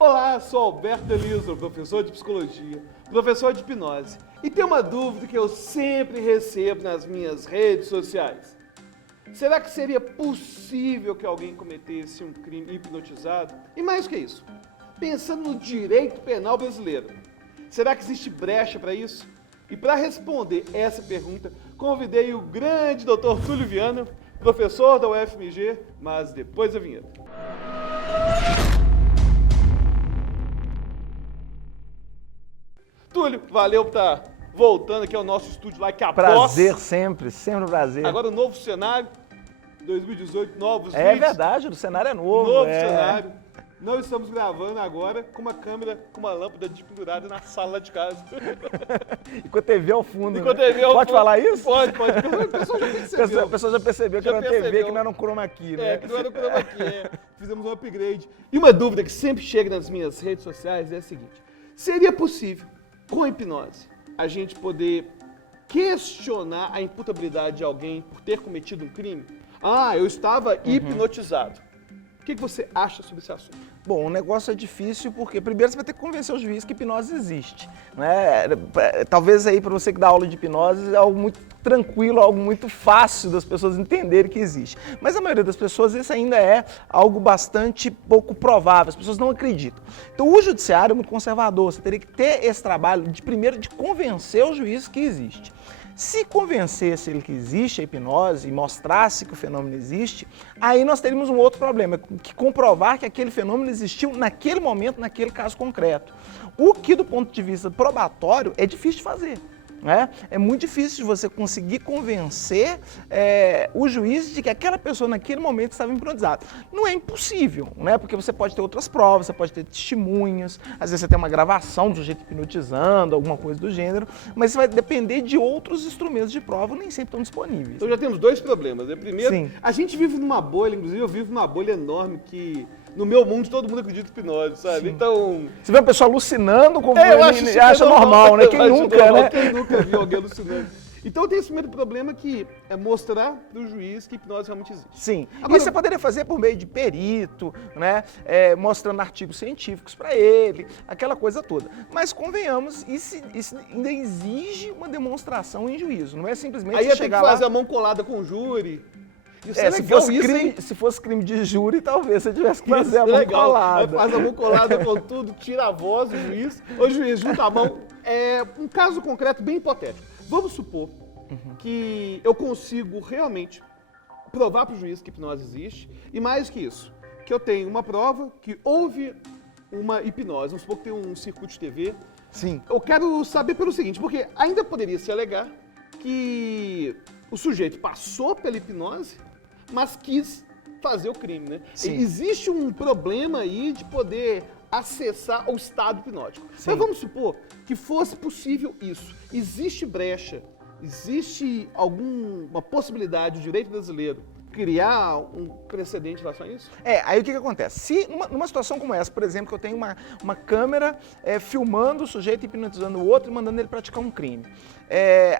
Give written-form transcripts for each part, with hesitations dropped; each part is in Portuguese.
Olá, sou Alberto Elisa, professor de psicologia, professor de hipnose. E tem uma dúvida que eu sempre recebo nas minhas redes sociais. Será que seria possível que alguém cometesse um crime hipnotizado? E mais que isso, pensando no direito penal brasileiro, será que existe brecha para isso? E para responder essa pergunta, convidei o grande Dr. Túlio Viana, professor da UFMG, mas depois da vinheta. Túlio, valeu por estar voltando aqui ao nosso estúdio lá que a Prazer sempre um prazer. Agora o novo cenário, 2018, novos É vídeos. verdade, o cenário é novo. Novo cenário. Não estamos gravando agora com uma câmera, com uma lâmpada pendurada na sala de casa. E com a TV ao fundo. E com a né? TV ao Pode fundo. falar isso? Pode. O pessoal já percebeu. A pessoa já percebeu que era uma TV, percebeu. que não era um chroma key, né? É, que não era o chroma key, Fizemos um upgrade. E uma dúvida que sempre chega nas minhas redes sociais é a seguinte. Seria possível, com a hipnose, a gente poder questionar a imputabilidade de alguém por ter cometido um crime? Ah, eu estava hipnotizado. O que você acha sobre esse assunto? Bom, o negócio é difícil porque primeiro você vai ter que convencer o juiz que hipnose existe, né? Talvez aí para você que dá aula de hipnose é algo muito tranquilo, algo muito fácil das pessoas entenderem que existe. Mas a maioria das pessoas isso ainda é algo bastante pouco provável, as pessoas não acreditam. Então o judiciário é muito conservador, você teria que ter esse trabalho de primeiro de convencer o juiz que existe. Se convencesse ele que existe a hipnose e mostrasse que o fenômeno existe, aí nós teríamos um outro problema, que comprovar que aquele fenômeno existiu naquele momento, naquele caso concreto. O que do ponto de vista probatório é difícil de fazer. Né? É muito difícil de você conseguir convencer o juiz de que aquela pessoa naquele momento estava hipnotizada. Não é impossível, né? Porque você pode ter outras provas, você pode ter testemunhas, às vezes você tem uma gravação do sujeito hipnotizando, alguma coisa do gênero, mas isso vai depender de outros instrumentos de prova, nem sempre estão disponíveis. Então já temos dois problemas. Primeiro, Sim. a gente vive numa bolha, inclusive eu vivo numa bolha enorme que no meu mundo todo mundo acredita em hipnose, sabe? Sim. Então... Você vê uma pessoa alucinando, como eu acho isso acha normal, né? Quem nunca, normal, né? Quem nunca viu alguém alucinando? Então tem esse primeiro problema que é mostrar para o juiz que hipnose realmente existe. Sim, Agora, isso você poderia fazer por meio de perito, né? Mostrando artigos científicos para ele, aquela coisa toda. Mas convenhamos, isso ainda exige uma demonstração em juízo, não é simplesmente aí você ia ter que chegar lá... fazer a mão colada com o júri. Isso é se, legal, fosse isso, crime, hein? se fosse crime de júri, talvez você tivesse que fazer Isso a é mão legal. colada. Faz a mão colada com tudo, tira a voz do juiz. Ô juiz, junta a mão. É um caso concreto bem hipotético. Vamos supor que eu consigo realmente provar para o juiz que hipnose existe. E mais que isso, que eu tenho uma prova que houve uma hipnose. Vamos supor que tem um circuito de TV. Sim. Eu quero saber pelo seguinte, porque ainda poderia se alegar que o sujeito passou pela hipnose, mas quis fazer o crime, né? Sim. Existe um problema aí de poder acessar o estado hipnótico. Sim. Mas vamos supor que fosse possível isso. Existe brecha, existe alguma possibilidade do direito brasileiro criar um precedente em relação a isso? Aí o que acontece? Se numa situação como essa, por exemplo, que eu tenho uma câmera filmando o sujeito, hipnotizando o outro e mandando ele praticar um crime.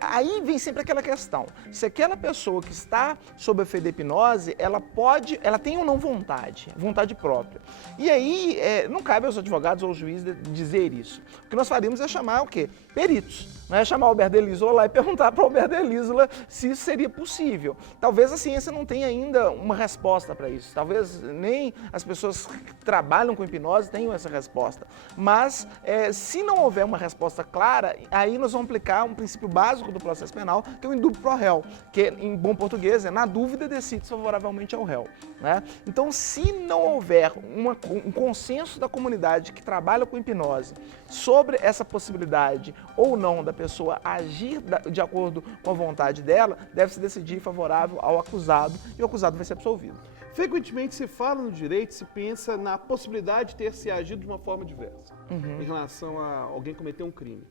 Aí vem sempre aquela questão, se aquela pessoa que está sob efeito da hipnose, ela tem ou não vontade própria. E aí não cabe aos advogados ou aos juízes dizer isso. O que nós faríamos é chamar o quê? Peritos. Não é chamar o Alberto Elízola lá e perguntar para o Alberto Elízola se isso seria possível. Talvez a ciência não tenha ainda uma resposta para isso. Talvez nem as pessoas que trabalham com hipnose tenham essa resposta. Mas se não houver uma resposta clara, aí nós vamos aplicar um princípio básico do processo penal, que é o indúbio pro réu, que em bom português na dúvida decide favoravelmente ao réu. Né? Então, se não houver um consenso da comunidade que trabalha com hipnose sobre essa possibilidade ou não da pessoa agir de acordo com a vontade dela, deve-se decidir favorável ao acusado e o acusado vai ser absolvido. Frequentemente se fala no direito, se pensa na possibilidade de ter se agido de uma forma diversa em relação a alguém cometer um crime.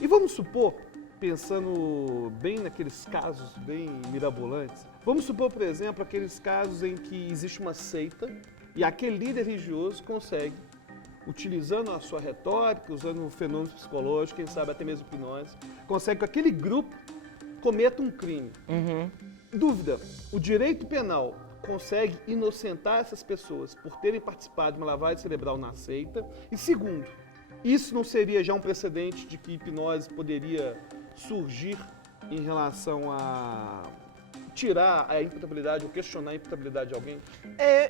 E vamos supor, pensando bem naqueles casos bem mirabolantes, vamos supor, por exemplo, aqueles casos em que existe uma seita e aquele líder religioso consegue, utilizando a sua retórica, usando fenômenos psicológicos, quem sabe até mesmo hipnose, consegue que aquele grupo cometa um crime. Dúvida, o direito penal consegue inocentar essas pessoas por terem participado de uma lavagem cerebral na seita? E segundo, isso não seria já um precedente de que hipnose poderia surgir em relação a tirar a imputabilidade ou questionar a imputabilidade de alguém?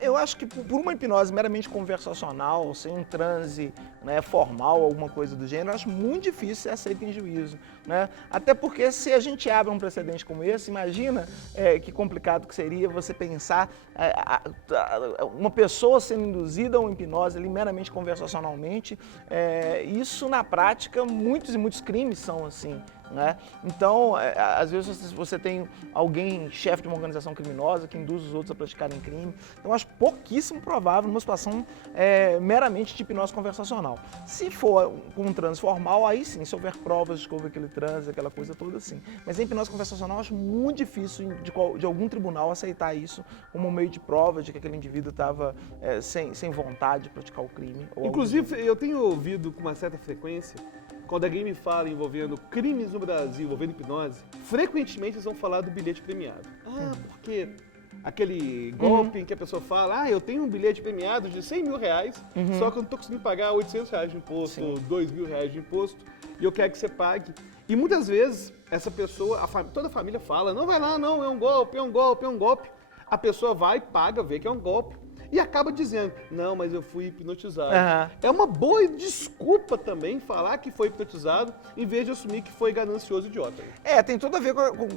Eu acho que por uma hipnose meramente conversacional, sem um transe, né, formal, alguma coisa do gênero, eu acho muito difícil ser aceito em juízo, né? Até porque se a gente abre um precedente como esse, imagina que complicado que seria você pensar uma pessoa sendo induzida a uma hipnose ali, meramente conversacionalmente. Isso na prática, muitos e muitos crimes são assim, né? Então, às vezes você tem alguém, chefe de uma organização criminosa, que induz os outros a praticarem crime. Então, eu acho pouquíssimo provável numa situação meramente de hipnose conversacional. Se for com um transe formal, aí sim, se houver provas de que houve aquele transe, aquela coisa toda, sim. Mas em hipnose conversacional, eu acho muito difícil de algum tribunal aceitar isso como um meio de prova de que aquele indivíduo estava sem vontade de praticar o crime. Inclusive, eu tenho ouvido com uma certa frequência, quando alguém me fala envolvendo crimes no Brasil, envolvendo hipnose, frequentemente eles vão falar do bilhete premiado. Porque aquele golpe em que a pessoa fala, eu tenho um bilhete premiado de 100 mil reais, só que eu não estou conseguindo pagar 800 reais de imposto, ou 2 mil reais de imposto, e eu quero que você pague. E muitas vezes, essa pessoa, toda a família fala, não vai lá, não, é um golpe, é um golpe, é um golpe. A pessoa vai, paga, vê que é um golpe. E acaba dizendo, não, mas eu fui hipnotizado. É uma boa desculpa também falar que foi hipnotizado, em vez de assumir que foi ganancioso idiota. Tem tudo a ver com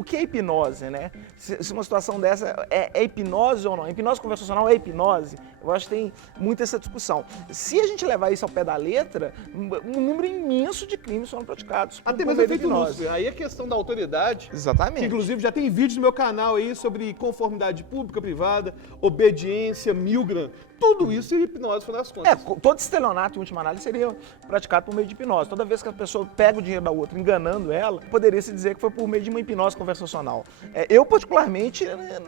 o que é hipnose, né? Se uma situação dessa é hipnose ou não. Hipnose conversacional é hipnose? Eu acho que tem muita essa discussão. Se a gente levar isso ao pé da letra, um número imenso de crimes foram praticados por Até mesmo efeito lúcido. Aí a questão da autoridade. Exatamente. Que, inclusive, já tem vídeos no meu canal aí sobre conformidade pública, privada, obediência, Milgram, tudo isso é hipnose, no final das contas. Todo estelionato, em última análise, seria praticado por meio de hipnose. Toda vez que a pessoa pega o dinheiro da outra enganando ela, poderia se dizer que foi por meio de uma hipnose conversacional. Eu, particularmente,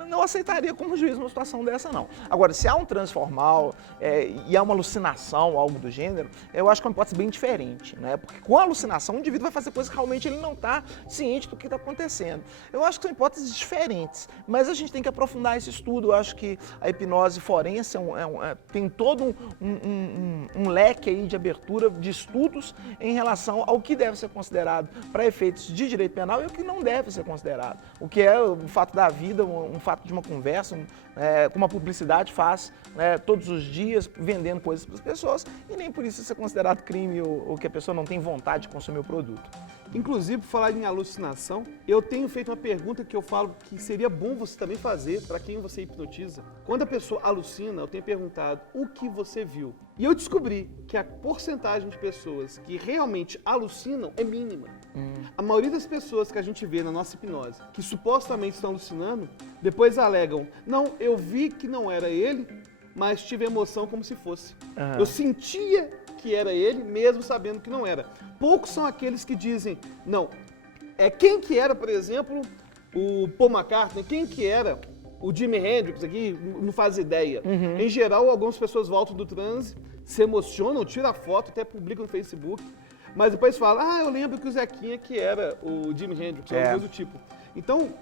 não aceitaria como juiz uma situação dessa, não. Agora, se há um transe formal e há uma alucinação, algo do gênero, eu acho que é uma hipótese bem diferente, né? Porque com a alucinação, o indivíduo vai fazer coisas que realmente ele não está ciente do que está acontecendo. Eu acho que são hipóteses diferentes, mas a gente tem que aprofundar esse estudo. Eu acho que a hipnose forense tem todo um leque aí de abertura de estudos em relação ao que deve ser considerado para efeitos de direito penal e o que não deve ser considerado. O que é o fato da vida, um fato de uma conversa, como a publicidade faz todos os dias, vendendo coisas para as pessoas, e nem por isso isso é considerado crime ou que a pessoa não tem vontade de consumir o produto. Inclusive, por falar em alucinação, eu tenho feito uma pergunta que eu falo que seria bom você também fazer para quem você hipnotiza. Quando a pessoa alucina, eu tenho perguntado o que você viu. E eu descobri que a porcentagem de pessoas que realmente alucinam é mínima. A maioria das pessoas que a gente vê na nossa hipnose, que supostamente estão alucinando, depois alegam, não, eu vi que não era ele, mas tive emoção como se fosse. Eu sentia que era ele, mesmo sabendo que não era. Poucos são aqueles que dizem, não, quem que era, por exemplo, o Paul McCartney, quem que era o Jimi Hendrix aqui, não faz ideia. Em geral, algumas pessoas voltam do transe, se emocionam, tiram a foto, até publicam no Facebook, mas depois falam, eu lembro que o Zequinha que era o Jimi Hendrix, alguma coisa do tipo. Então,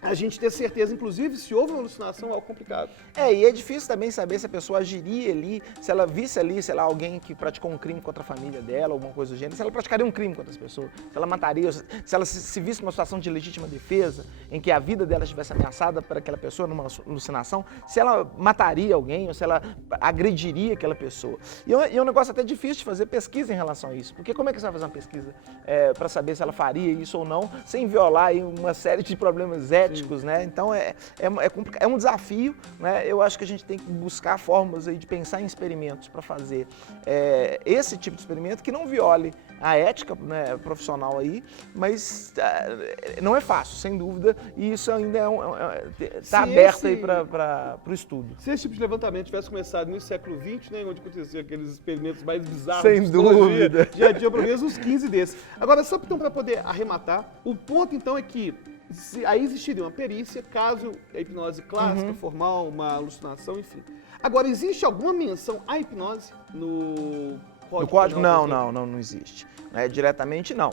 a gente ter certeza, inclusive, se houve uma alucinação, é algo complicado. E é difícil também saber se a pessoa agiria ali, se ela visse ali, sei lá, alguém que praticou um crime contra a família dela, alguma coisa do gênero, se ela praticaria um crime contra as pessoas, se ela mataria, se ela se visse numa situação de legítima defesa, em que a vida dela estivesse ameaçada por aquela pessoa numa alucinação, se ela mataria alguém ou se ela agrediria aquela pessoa. E é um negócio até difícil de fazer pesquisa em relação a isso, porque como é que você vai fazer uma pesquisa para saber se ela faria isso ou não, sem violar aí uma série de problemas éticos, né? Então é um desafio, né? Eu acho que a gente tem que buscar formas aí de pensar em experimentos para fazer esse tipo de experimento que não viole a ética, né, profissional aí, mas não é fácil, sem dúvida, e isso ainda está aberto aí para o estudo. Se esse tipo de levantamento tivesse começado no século XX, né, onde aconteciam aqueles experimentos mais bizarros, sem dúvida, já tinha pelo menos uns 15 desses. Agora, só então para poder arrematar, o ponto então é que aí existiria uma perícia, caso a hipnose clássica, formal, uma alucinação, enfim. Agora, existe alguma menção à hipnose no Código No código, Penal, não existe. Diretamente, não.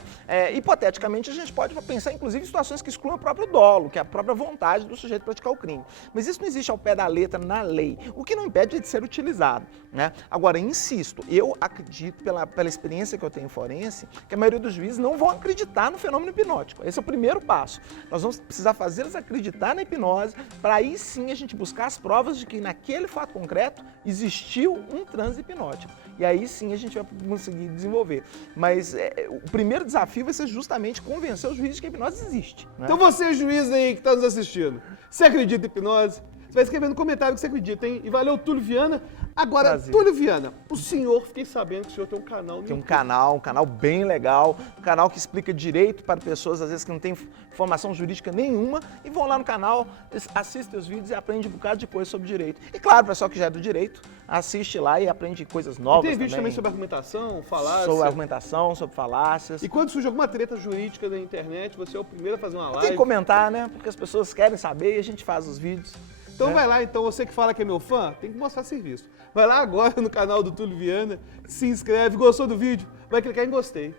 Hipoteticamente, a gente pode pensar, inclusive, em situações que excluam o próprio dolo, que é a própria vontade do sujeito praticar o crime. Mas isso não existe ao pé da letra na lei, o que não impede de ser utilizado. Né? Agora, insisto, eu acredito, pela experiência que eu tenho em forense, que a maioria dos juízes não vão acreditar no fenômeno hipnótico. Esse é o primeiro passo. Nós vamos precisar fazê-los acreditar na hipnose, para aí sim a gente buscar as provas de que naquele fato concreto existiu um transe hipnótico. E aí sim a gente vai conseguir desenvolver. Mas o primeiro desafio vai ser justamente convencer os juízes de que a hipnose existe. Né? Então você, juiz aí que está nos assistindo, você acredita em hipnose? Você vai escrever no comentário que você acredita, hein? E valeu, Túlio Viana. Agora, Prazer. Túlio Viana, o senhor, fiquei sabendo que o senhor tem um canal no Tem um YouTube. canal bem legal, um canal que explica direito para pessoas, às vezes, que não têm formação jurídica nenhuma, e vão lá no canal, assistem os vídeos e aprendem um bocado de coisa sobre direito. E claro, o pessoal que já é do direito, assiste lá e aprende coisas novas Tem vídeo também sobre argumentação, falácia. Sobre argumentação, sobre falácias. E quando surge alguma treta jurídica na internet, você é o primeiro a fazer uma live. Tem que comentar, né? Porque as pessoas querem saber e a gente faz os vídeos. Então vai lá, então, você que fala que é meu fã, tem que mostrar serviço. Vai lá agora no canal do Túlio Viana, se inscreve, gostou do vídeo? Vai clicar em gostei.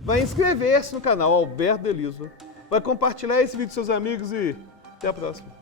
Vai inscrever-se no canal Alberto Delisva. Vai compartilhar esse vídeo com seus amigos e até a próxima.